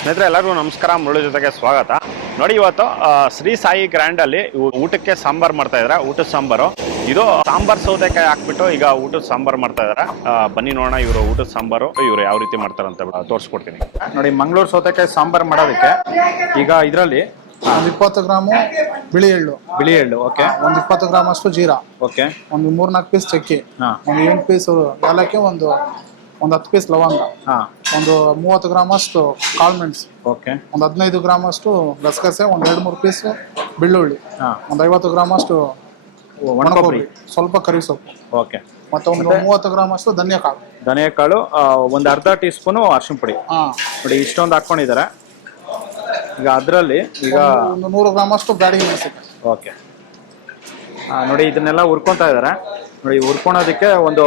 ಸ್ನೇಹಿತರೆ ಎಲ್ಲರಿಗೂ ನಮಸ್ಕಾರ. ಮುರುಳಿ ಜೊತೆಗೆ ಸ್ವಾಗತ. ನೋಡಿ, ಇವತ್ತು ಶ್ರೀ ಸಾಯಿ ಗ್ರ್ಯಾಂಡ್ ಅಲ್ಲಿ ಊಟಕ್ಕೆ ಸಾಂಬಾರ್ ಮಾಡ್ತಾ ಇದಾರೆ. ಊಟದ ಸಾಂಬಾರು ಇದು ಸಾಂಬಾರ್ ಸೌತೆಕಾಯಿ ಹಾಕ್ಬಿಟ್ಟು ಈಗ ಊಟದ ಸಾಂಬಾರ್ ಮಾಡ್ತಾ ಇದಾರೆ. ಬನ್ನಿ ನೋಡೋಣ ಇವರು ಊಟದ ಸಾಂಬಾರು ಇವ್ರು ಯಾವ ರೀತಿ ಮಾಡ್ತಾರೆ ಅಂತ ತೋರಿಸ್ಕೊಡ್ತೀನಿ. ನೋಡಿ, ಮಂಗಳೂರು ಸೌತೆಕಾಯಿ ಸಾಂಬಾರ್ ಮಾಡೋದಕ್ಕೆ ಈಗ ಇದರಲ್ಲಿ ಒಂದು 20 ಗ್ರಾಮು ಬಿಳಿ ಎಳ್ಳು ಓಕೆ, ಒಂದು 20 ಗ್ರಾಮ್ ಅಷ್ಟು ಜೀರಾ, ಓಕೆ, ಒಂದು 3-4 ಪೀಸ್ ಚಕ್ಕಿ, ಒಂದು 8 ಪೀಸ್ ಏಲಕ್ಕಿ, ಒಂದು 10 ಪೀಸ್ ಲವಂಗ, ಒಂದು 30 ಗ್ರಾಮ್ ಅಷ್ಟು ಕಾಳುಮೆಣಸು, ಓಕೆ, ಒಂದು 15 ಗ್ರಾಮ್ ಅಷ್ಟು ಗಸಗಸೆ, ಒಂದು 2-3 ಪೀಸ್ ಬೆಳ್ಳುಳ್ಳಿ, ಒಂದು 50 ಗ್ರಾಮ್ ಅಷ್ಟು ಒಣಕೊಬ್ಬರಿ, ಸ್ವಲ್ಪ ಕರಿ ಸೊಪ್ಪು, ಓಕೆ, ಮತ್ತೆ ಒಂದು 30 ಗ್ರಾಮ್ ಅಷ್ಟು ಧನಿಯಾಕಾಳು, ಒಂದು ಅರ್ಧ ಟೀ ಸ್ಪೂನು ಅರಿಶಿನ ಪುಡಿ. ನೋಡಿ, ಇಷ್ಟೊಂದು ಹಾಕೊಂಡಿದ್ದಾರೆ. ಈಗ ಅದರಲ್ಲಿ ಈಗ ಒಂದು 100 ಗ್ರಾಮ್ ಅಷ್ಟು ಬ್ಯಾಡಗಿ ಮೆಣಸಿನಕಾಯಿ. ಓಕೆ, ನೋಡಿ ಇದನ್ನೆಲ್ಲ ಹುರ್ಕೊಂತಾ ಇದ್ದಾರೆ. ನೋಡಿ, ಹುರ್ಕೊಳೋದಕ್ಕೆ ಒಂದು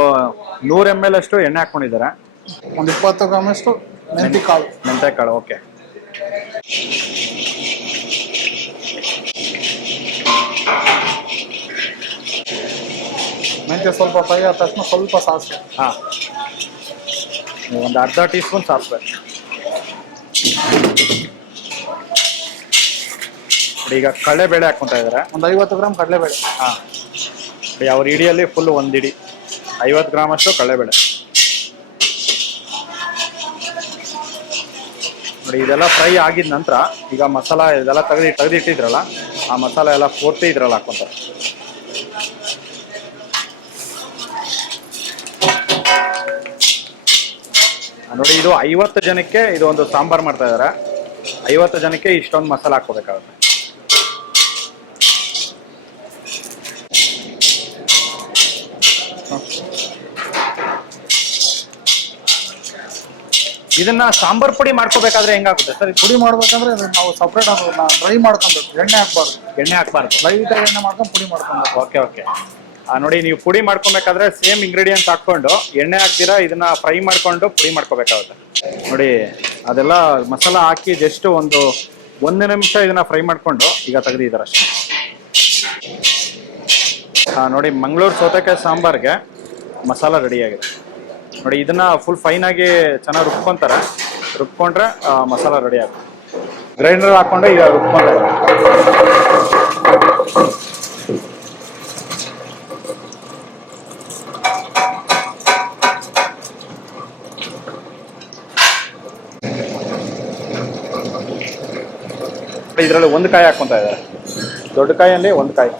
100 ml ಅಷ್ಟು ಎಣ್ಣೆ ಹಾಕೊಂಡಿದ್ದಾರೆ. ಒಂದು 20 ಗ್ರಾಮ್ ಅಷ್ಟು ಮೆಂತೆಕಾಳು. ಓಕೆ, ಮೆಂತ್ಯ ಸ್ವಲ್ಪ ಫ್ರೈ ಆದ ತಕ್ಷಣ ಸ್ವಲ್ಪ ಸಾಸಿವೆ, ಒಂದು ಅರ್ಧ ಟೀ ಸ್ಪೂನ್ ಸಾಸಿವೆ. ಈಗ ಕಡಲೆಬೇಳೆ ಹಾಕೊಂತ ಇದ್ದಾರೆ. ಒಂದು 50 ಗ್ರಾಮ್ ಕಡಲೆಬೇಳೆ. ಅವ್ರ ಇಡಿಯಲ್ಲಿ ಫುಲ್ ಒಂದು ಇಡಿ 50 ಗ್ರಾಮ್ ಅಷ್ಟು ಕಡಲೆಬೇಳೆ. ನೋಡಿ, ಇದೆಲ್ಲ ಫ್ರೈ ಆಗಿದ ನಂತರ ಈಗ ಮಸಾಲ ಇದೆಲ್ಲ ತೆಗೆದಿಟ್ಟಿದ್ರಲ್ಲ, ಆ ಮಸಾಲ ಎಲ್ಲ ಪೂರ್ತಿ ಇದ್ರಲ್ಲಿ ಹಾಕೊಂತಾರೆ. ನೋಡಿ, ಇದು 50 ಜನಕ್ಕೆ ಇದು ಒಂದು ಸಾಂಬಾರ್ ಮಾಡ್ತಾ ಇದಾರೆ. 50 ಜನಕ್ಕೆ ಇಷ್ಟೊಂದು ಮಸಾಲ ಹಾಕೋಬೇಕಾಗುತ್ತೆ. ಇದನ್ನ ಸಾಂಬಾರ್ ಪುಡಿ ಮಾಡ್ಕೋಬೇಕಾದ್ರೆ ಹೆಂಗಾಗುತ್ತೆ ಸರ್? ಪುಡಿ ಮಾಡ್ಬೇಕಂದ್ರೆ ನಾವು ಸಪ್ರೇಟ್ ಡ್ರೈ ಮಾಡ್ಕೊಬೇಕು, ಎಣ್ಣೆ ಹಾಕ್ಬಾರ್ದು. ಲೈಟ್ ಎಣ್ಣೆ ಮಾಡ್ಕೊಂಡು ಪುಡಿ ಮಾಡ್ಕೊಬೇಕು. Okay, okay. ನೋಡಿ, ನೀವು ಪುಡಿ ಮಾಡ್ಕೊಬೇಕಾದ್ರೆ ಸೇಮ್ ಇಂಗ್ರೀಡಿಯೆಂಟ್ಸ್ ಹಾಕೊಂಡು ಎಣ್ಣೆ ಹಾಕ್ದಿರಾ ಇದನ್ನ ಫ್ರೈ ಮಾಡ್ಕೊಂಡು ಪುಡಿ ಮಾಡ್ಕೋಬೇಕಾಗುತ್ತೆ. ನೋಡಿ, ಅದೆಲ್ಲ ಮಸಾಲ ಹಾಕಿ ಜಸ್ಟ್ ಒಂದು 1 ನಿಮಿಷ ಇದನ್ನ ಫ್ರೈ ಮಾಡ್ಕೊಂಡು ಈಗ ತೆಗೆದಿದ್ದಾರೆ ಅಷ್ಟೇ. ನೋಡಿ, ಮಂಗಳೂರು ಸೌತೆಕಾಯಿ ಸಾಂಬಾರ್ಗೆ ಮಸಾಲ ರೆಡಿಯಾಗಿದೆ. ನೋಡಿ, ಇದನ್ನ ಫುಲ್ ಫೈನ್ ಆಗಿ ಚೆನ್ನಾಗಿ ರುಬ್ಕೊಂಡ್ರೆ ಮಸಾಲ ರೆಡಿ ಆಗುತ್ತೆ. ಗ್ರೈಂಡರ್ ಹಾಕೊಂಡು ಈಗ ರುಬ್ಕೊಂತಾರೆ. ಇದರಲ್ಲಿ ಒಂದು ಕಾಯಿ ಹಾಕೊಂತ ಇದ್ದಾರೆ. ದೊಡ್ಡ ಕಾಯಲ್ಲಿ ಒಂದು ಕಾಯಿ.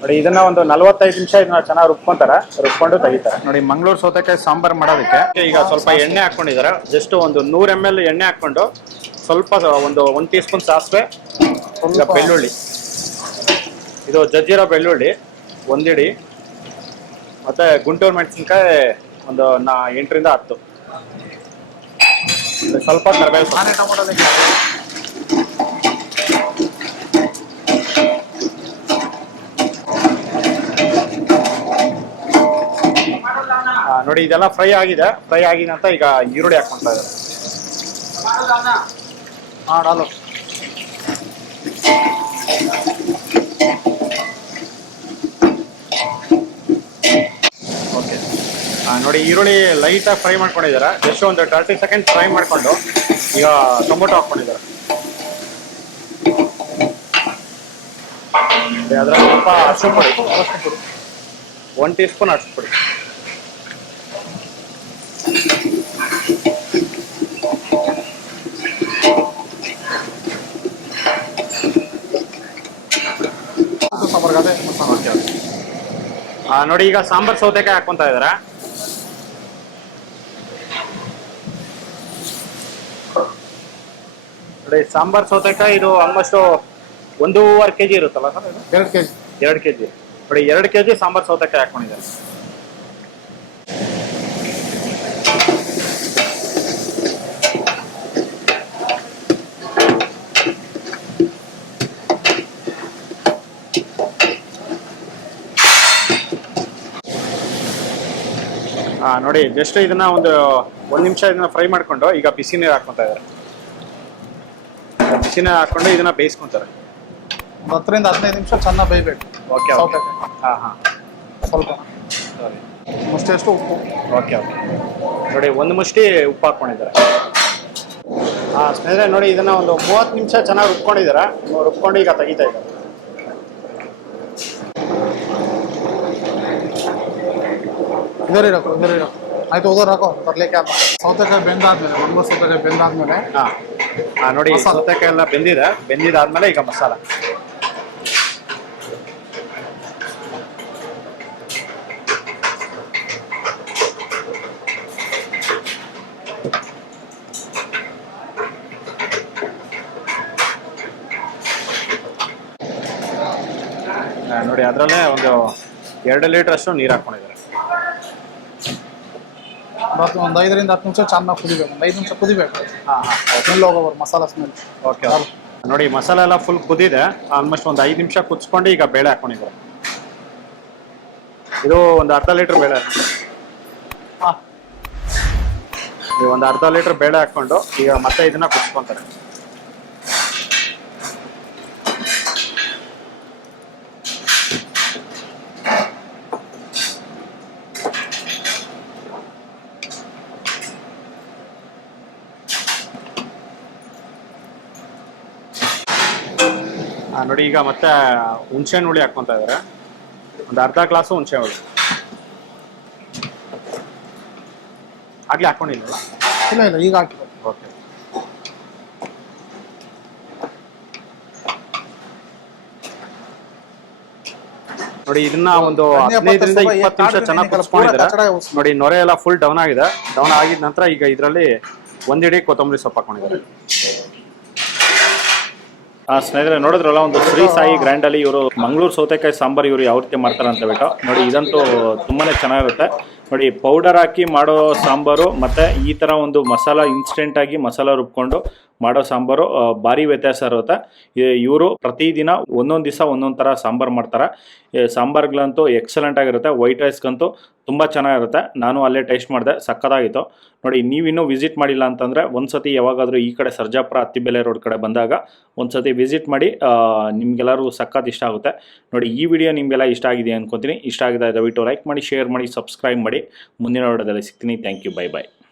ನೋಡಿ, ಇದನ್ನ ಒಂದು 45 ನಿಮಿಷ ಇದನ್ನ ಚೆನ್ನಾಗಿ ರುಬ್ಕೊಂಡು ತೆಗಿತಾರೆ. ನೋಡಿ, ಮಂಗಳೂರು ಸೌತೆಕಾಯಿ ಸಾಂಬಾರ್ ಮಾಡೋದಕ್ಕೆ ಈಗ ಸ್ವಲ್ಪ ಎಣ್ಣೆ ಹಾಕೊಂಡಿದ್ದಾರೆ. ಜಸ್ಟ್ ಒಂದು 100 ml ಎಣ್ಣೆ ಹಾಕೊಂಡು ಸ್ವಲ್ಪ ಒಂದು 1 ಟೀ ಸ್ಪೂನ್ ಸಾಸಿವೆ, ಬೆಳ್ಳುಳ್ಳಿ, ಇದು ಜಜ್ಜಿರೋ ಬೆಳ್ಳುಳ್ಳಿ ಒಂದಿಡಿ, ಮತ್ತೆ ಗುಂಟೂರು ಮೆಣಸಿನ್ಕಾಯಿ ಒಂದು 8ರಿಂದ 10, ಸ್ವಲ್ಪ ಕರಿಬೇವು ಸೊಪ್ಪು. ನೋಡಿ, ಇದೆಲ್ಲ ಫ್ರೈ ಆಗಿದೆ ಅಂತ ಈಗ ಈರುಳ್ಳಿ ಹಾಕೊಂತ ಇದ್ದಾರೆ. ಓಕೆ, ನೋಡಿ, ಈರುಳ್ಳಿ ಲೈಟ್ ಆಗಿ ಫ್ರೈ ಮಾಡ್ಕೊಂಡಿದ್ದಾರೆ. ಜಸ್ಟ್ ಒಂದು 30 ಸೆಕೆಂಡ್ ಫ್ರೈ ಮಾಡ್ಕೊಂಡು ಈಗ ಟೊಮೊಟೊ ಹಾಕೊಂಡಿದ್ದಾರೆ. ಅದ್ರಲ್ಲಿ ಸ್ವಲ್ಪ ಅರಿಶಿನ ಪುಡಿ, 1 ಟೀ ಸ್ಪೂನ್ ಅರಿಶಿನ ಪುಡಿ. ನೋಡಿ, ಈಗ ಸಾಂಬಾರ್ ಸೌತೆಕಾಯಿ ಹಾಕೊಂತ ಇದಾರೆ. ನೋಡಿ, ಸಾಂಬಾರ್ ಸೌತೆಕಾಯಿ ಇದು ಆಲ್ಮೋಸ್ಟ್ 1.5 kg ಇರುತ್ತಲ್ಲ ಸರ್? 2 kg. ನೋಡಿ, 2 kg ಸಾಂಬಾರ್ ಸೌತೆಕಾಯಿ ಹಾಕೊಂಡಿದ್ದಾರೆ. ನೋಡಿ, ಜಸ್ಟ್ ಇದನ್ನ ಒಂದು 1 ನಿಮಿಷ ಇದನ್ನ ಫ್ರೈ ಮಾಡ್ಕೊಂಡು ಈಗ ಬಿಸಿ ನೀರು ಹಾಕೊಂತ ಇದ್ದಾರೆ. ಬಿಸಿ ನೀರು ಹಾಕೊಂಡು ಇದನ್ನ ಬೇಯಿಸ್ಕೊಂತಾರೆ. 10ರಿಂದ 15 ನಿಮಿಷ ಚೆನ್ನಾಗಿ ಬೇಯಬೇಕು. Okay, okay. ಸ್ವಲ್ಪ ಸರಿ. ಅಷ್ಟೆಷ್ಟು ಉಪ್ಪು. ಓಕೆ ಓಕೆ ನೋಡಿ ಒಂದು ಮುಷ್ಟಿ ಉಪ್ಪು ಹಾಕ್ಕೊಂಡಿದ್ದಾರೆ. ಸ್ನೇಹಿತರೆ ನೋಡಿ ಇದನ್ನ ಒಂದು 30 ನಿಮಿಷ ಚೆನ್ನಾಗಿ ರುಬ್ಕೊಂಡಿದ್ದಾರೆ. ರುಬ್ಕೊಂಡು ಈಗ ತೆಗಿತಾ ಇದ್ದಾರೆ. ಇದರಿ ಆಯ್ತು ಉದರ್ ಹಾಕೋ ಬರ್ಲಿಕ್ಕೆ ಅಂತ. ಸೌತೆಕಾಯಿ ಬೆಂದಾದ್ಮೇಲೆ ಒಂದು ಸೌತೆಕಾಯಿ ಬೆಂದಾದ್ಮೇಲೆ ನೋಡಿ ಸೌತೆಕಾಯಿ ಎಲ್ಲ ಬೆಂದಿದಾದ್ಮೇಲೆ ಈಗ ಮಸಾಲ. ನೋಡಿ ಅದರಲ್ಲೇ ಒಂದು 2 ಲೀಟರ್ ಅಷ್ಟು ನೀರು ಹಾಕೊಂಡಿದ್ದಾರೆ. ಒಂದು 5 ರಿಂದ 10 ನಿಮಿಷ ಚೆನ್ನಾಗಿ ಕುದಿಬೇಕು. ಒಂದು 5 ನಿಮಿಷ ಕುದಿಬೇಕು. ಸ್ಮೆಲ್ ಹೋಗೋರು ಮಸಾಲ ಸ್ಮೆಲ್. ಓಕೆ ನೋಡಿ ಮಸಾಲೆ ಎಲ್ಲ ಫುಲ್ ಕುದಿದೆ. ಆಲ್ಮೋಸ್ಟ್ ಒಂದು 5 ನಿಮಿಷ ಕುದಿಸ್ಕೊಂಡು ಈಗ ಬೇಳೆ ಹಾಕೊಂಡಿದ್ದಾರೆ. ಇದು ಒಂದು ಅರ್ಧ ಲೀಟರ್ ಬೇಳೆ. ಒಂದು ಅರ್ಧ ಲೀಟರ್ ಬೇಳೆ ಹಾಕೊಂಡು ಈಗ ಮತ್ತೆ ಇದನ್ನ ಕುದಿಸ್ಕೊಂತಾರೆ. ನೋಡಿ ಈಗ ಮತ್ತೆ ಹುಣಸೆಹಣ್ಣು ಹುಳಿ ಹಾಕ್ಕೊಂತ ಇದ್ದಾರೆ. ಒಂದು ಅರ್ಧ ಗ್ಲಾಸು ಹುಣಸೆ ಹುಳಿ ಆಗ್ಲೇ ಹಾಕೊಂಡಿಲ್ಲ. ಇಲ್ಲ ಈಗ ಹಾಕಿದ್ರು. ಓಕೆ ನೋಡಿ ಇದನ್ನ ಒಂದು 15 ರಿಂದ 20 ನಿಮಿಷ ಚೆನ್ನಾಗಿ ಕುದಿಸ್ಕೊಂಡಿದ್ದಾರೆ. ನೋಡಿ ನೊರೆ ಎಲ್ಲ ಫುಲ್ ಡೌನ್ ಆಗಿದೆ. ಡೌನ್ ಆಗಿದ ನಂತರ ಈಗ ಇದರಲ್ಲಿ ಒಂದಿಡಿ ಕೊತ್ತಂಬರಿ ಸೊಪ್ಪು ಹಾಕೊಂಡಿದ್ದಾರೆ. ಸ್ನೇಹಿತರೆ ನೋಡಿದ್ರಲ್ಲ, ಒಂದು ಶ್ರೀ ಸಾಯಿ ಗ್ರ್ಯಾಂಡ್ ಅಲ್ಲಿ ಇವರು ಮಂಗಳೂರು ಸೌತೆಕಾಯಿ ಸಾಂಬಾರ್ ಇವರು ಯಾವ ರೀತಿ ಮಾಡ್ತಾರೆ ಅಂತ ಬಿಟ್ಟು ನೋಡಿ. ಇದಂತೂ ತುಂಬಾನೇ ಚೆನ್ನಾಗಿರುತ್ತೆ ನೋಡಿ. ಪೌಡರ್ ಹಾಕಿ ಮಾಡೋ ಸಾಂಬಾರು ಮತ್ತೆ ಈ ತರ ಒಂದು ಮಸಾಲ ಇನ್ಸ್ಟೆಂಟ್ ಆಗಿ ಮಸಾಲ ರುಬ್ಕೊಂಡು ಮಾಡೋ ಸಾಂಬಾರು ಭಾರಿ ವ್ಯತ್ಯಾಸ ಇರುತ್ತೆ. ಇವರು ಪ್ರತಿದಿನ ಒಂದೊಂದು ದಿವಸ ಒಂದೊಂದು ಥರ ಸಾಂಬಾರು ಮಾಡ್ತಾರೆ. ಸಾಂಬಾರ್ಗಳಂತೂ ಎಕ್ಸಲೆಂಟ್ ಆಗಿರುತ್ತೆ. ವೈಟ್ ರೈಸ್ಗಂತೂ ತುಂಬ ಚೆನ್ನಾಗಿರುತ್ತೆ. ನಾನು ಅಲ್ಲೇ ಟೇಸ್ಟ್ ಮಾಡಿದೆ, ಸಕ್ಕತ್ತಾಗಿತ್ತು ನೋಡಿ. ನೀವಿನ್ನೂ ವಿಸಿಟ್ ಮಾಡಿಲ್ಲ ಅಂತಂದರೆ ಒಂದ್ಸತಿ ಯಾವಾಗಾದರೂ ಈ ಕಡೆ ಸರ್ಜಾಪುರ ಅತ್ತಿಬೆಲೆ ರೋಡ್ ಕಡೆ ಬಂದಾಗ ಒಂದ್ಸತಿ ವಿಸಿಟ್ ಮಾಡಿ. ನಿಮ್ಗೆಲ್ಲರಿಗೂ ಸಕ್ಕತ್ ಇಷ್ಟ ಆಗುತ್ತೆ ನೋಡಿ. ಈ ವಿಡಿಯೋ ನಿಮಗೆಲ್ಲ ಇಷ್ಟ ಆಗಿದೆ ಅನ್ಕೊತೀನಿ. ಇಷ್ಟ ಆಗಿದೆ ದಯವಿಟ್ಟು ಲೈಕ್ ಮಾಡಿ, ಶೇರ್ ಮಾಡಿ, ಸಬ್ಸ್ಕ್ರೈಬ್ ಮಾಡಿ. ಮುಂದಿನ ವಿಡಿಯೋದಲ್ಲಿ ಸಿಗ್ತೀನಿ. Thank you. Bye bye.